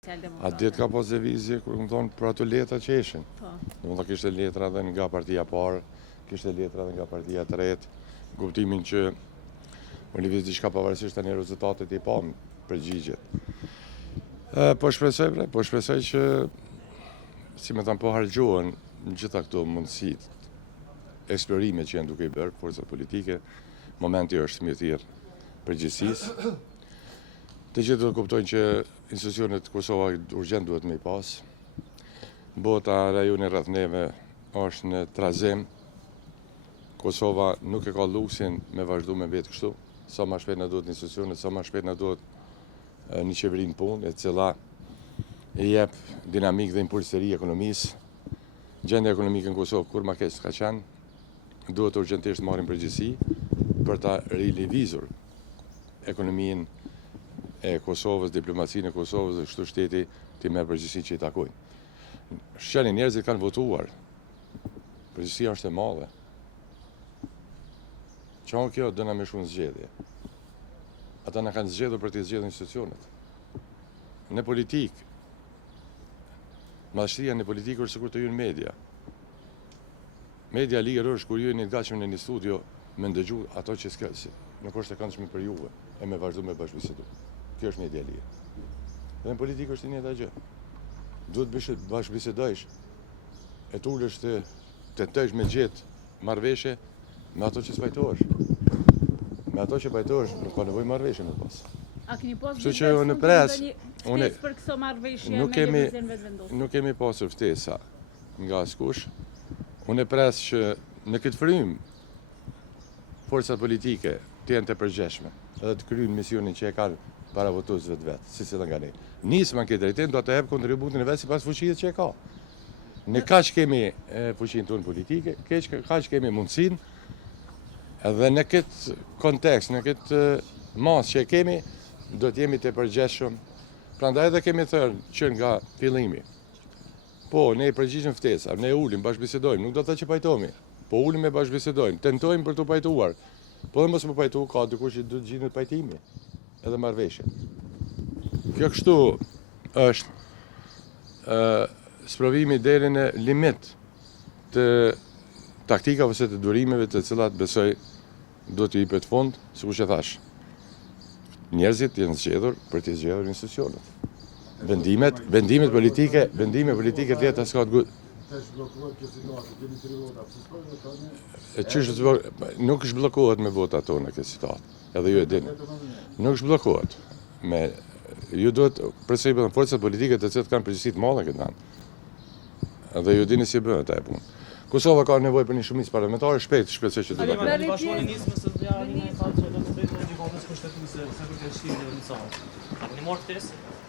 A ditë ka pas lëvizje, kur më thonë, për ato letra që ishin. Dhe më kishte letra dhe nga partia parë, kishte letra dhe nga partia të retë, kuptimin që më lëviz diçka pavarësisht tani rezultatet i pam përgjigjet. Po shpresoj që, si me thënë, po hargjohen në gjitha këto mundësit, eksplorime që janë duke i bërë, forcat politike, momenti është më i thirrë përgjithësisë. Të gjithë do të kuptojnë që institucionet Kosova urgjent duhet me i pas. Bota rajoni rreth neve është në trazim. Kosova nuk e ka luksin me vazhdu me vetë kështu. Sa më shpejt na duhet institucionet, sa më shpejt na duhet një qeveri në punë, e cila i jep dinamik dhe impuls të ri ekonomisë. Gjendja ekonomike në Kosovë kur ma keq ka qenë, duhet urgjentisht marrim përgjegjësi për ta rilëvizur ekonominë e Kosovës, diplomacinë e Kosovës dhe kështu shteti të merr përgjegjësinë që i takojnë. Shqeni njerëzit kanë votuar. Përgjegjësia është e madhe. Çon kjo do na më shumë zgjedhje. Ata na kanë zgjedhur për të zgjedhur institucionet. Në politikë, madhështia në politikë është sikur të jeni media. Media lirë është kur ju jeni të gatshëm në një studio me ndëgju ato që s'ka, nuk është e këndshme për juve, e me vazhdu me bashkëbisedu. Kjo është media lirë. Dhe në politikë është një njëjta gjë. Duhet bashkëbisedojsh, e të ulësh të tentojsh me gjetë marrëveshje me ato që s'pajtohesh. Me ato që pajtohesh, nuk ka nevojë marrëveshje me pas. A keni pas unë për këso marrëveshje me lëvizjen vetëvendosur? Nuk kemi pasur ftesa nga askush. Unë e pres që në këtë frym forcat politike të jenë të përgjeshme edhe të kryejnë misionin që e kanë para votuesve vetë, si se nga ne. Nisma në këtë drejtim do të jap kontributin e vet sipas fuqisë që e ka. Ne kaq kemi fuqinë tonë politike, kaq kemi mundësinë, edhe në këtë kontekst, në këtë mas që e kemi, do të jemi të përgjeshëm. Prandaj edhe kemi thënë që nga fillimi. Po, ne i përgjigjëm ftesa, ne ulim, bashkëbisedojmë, nuk do të thotë që pajtohemi. Po ulim e bashkëbisedojmë, tentojmë për të pajtuar. Po dhe mos më pajtu, ka dikush që do të gjendet pajtimi edhe marrëveshje. Kjo kështu është sprovimi deri në limit të taktikave ose të durimeve të cilat besoj do të jepet fund, sikur që thash. Njerëzit janë zgjedhur për të zgjedhur institucionet. Vendimet politike të jeta s'ka të nuk është bllokohet me votat tona këtë situatë. Edhe ju e dini. Nuk është bllokohet. Ju duhet përsëri për forcat politike të cilat kanë përgjegjësi të mëdha këtë vend. Edhe ju dini si bëhet ajo punë. Kosova ka nevojë për një shumicë parlamentare shpejt, shpresoj që do ta ketë. Bashkëpunimi nismës së Djarin e thotë se do të bëjë një gjykatës kushtetuese sa për të shirë në salë. A keni marrë ftesë?